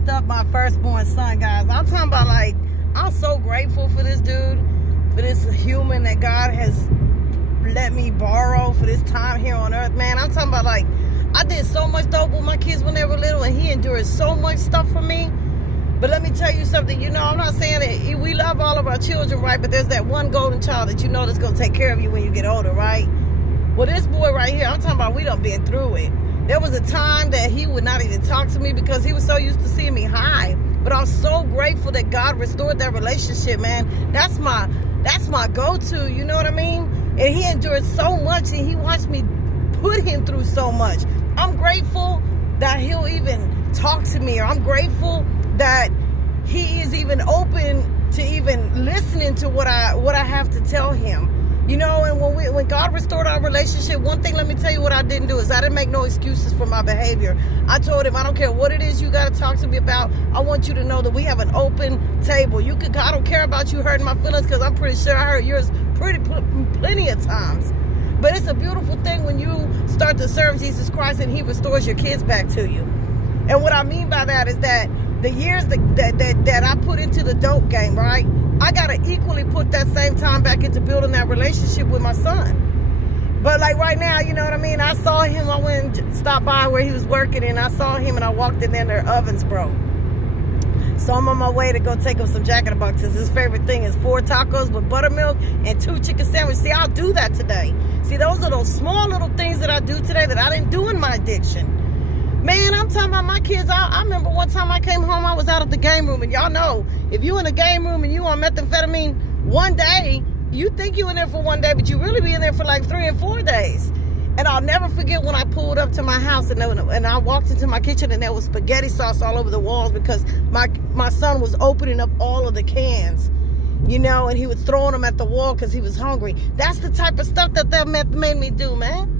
lift up my firstborn son, guys. I'm talking about, like, I'm so grateful for this dude, for this human that God has let me borrow for this time here on earth, man. I'm talking about, like, I did so much dope with my kids when they were little, and he endured so much stuff for me. But let me tell you something, you know, I'm not saying that we love all of our children, right? But there's that one golden child that you know that's going to take care of you when you get older, right? Well, this boy right here, I'm talking about, we done been through it. There was a time that he would not even talk to me because he was so used to seeing me high. But I'm so grateful that God restored that relationship, man. That's my go-to, you know what I mean? And he endured so much, and he watched me put him through so much. I'm grateful that he'll even talk to me, or I'm grateful that he is even open to even listening to what I have to tell him. You know, and when God restored our relationship, one thing, let me tell you what I didn't do is I didn't make no excuses for my behavior. I told him, I don't care what it is you got to talk to me about. I want you to know that we have an open table. I don't care about you hurting my feelings, because I'm pretty sure I hurt yours plenty of times. But it's a beautiful thing when you start to serve Jesus Christ and he restores your kids back to you. And what I mean by that is that the years that I put into the dope game, right? I got to equally put that same time back into building that relationship with my son. But like right now, you know what I mean? I saw him, I went and stopped by where he was working, and I saw him and I walked in there and their ovens broke. So I'm on my way to go take him some Jack in the Box. His favorite thing is 4 tacos with buttermilk and 2 chicken sandwiches. See, I'll do that today. See, those are those small little things that I do today that I didn't do in my addiction. Man, I'm talking about my kids. I remember one time I came home, I was out at the game room, and y'all know, if you in the game room and you on methamphetamine one day, you think you in there for one day, but you really be in there for like 3 and 4 days. And I'll never forget when I pulled up to my house and I walked into my kitchen and there was spaghetti sauce all over the walls because my son was opening up all of the cans, you know, and he was throwing them at the wall because he was hungry. That's the type of stuff that meth made me do, man.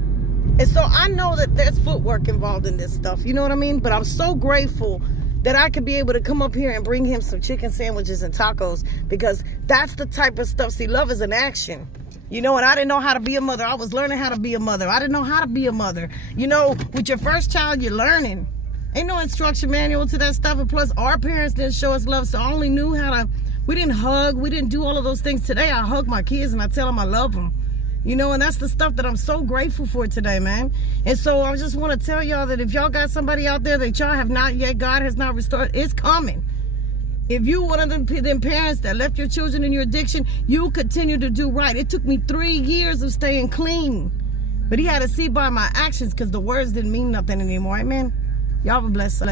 And so I know that there's footwork involved in this stuff, you know what I mean? But I'm so grateful that I could be able to come up here and bring him some chicken sandwiches and tacos, because that's the type of stuff. See, love is an action. You know, and I didn't know how to be a mother. I was learning how to be a mother. I didn't know how to be a mother. You know, with your first child, you're learning. Ain't no instruction manual to that stuff. And plus, our parents didn't show us love, so I only knew how to, we didn't hug. We didn't do all of those things. Today, I hug my kids and I tell them I love them. You know, and that's the stuff that I'm so grateful for today, man. And so I just want to tell y'all that if y'all got somebody out there that y'all have not yet, God has not restored, it's coming. If you one of them parents that left your children in your addiction, you continue to do right. It took me 3 years of staying clean. But he had to see by my actions, because the words didn't mean nothing anymore. Amen. Y'all be blessed.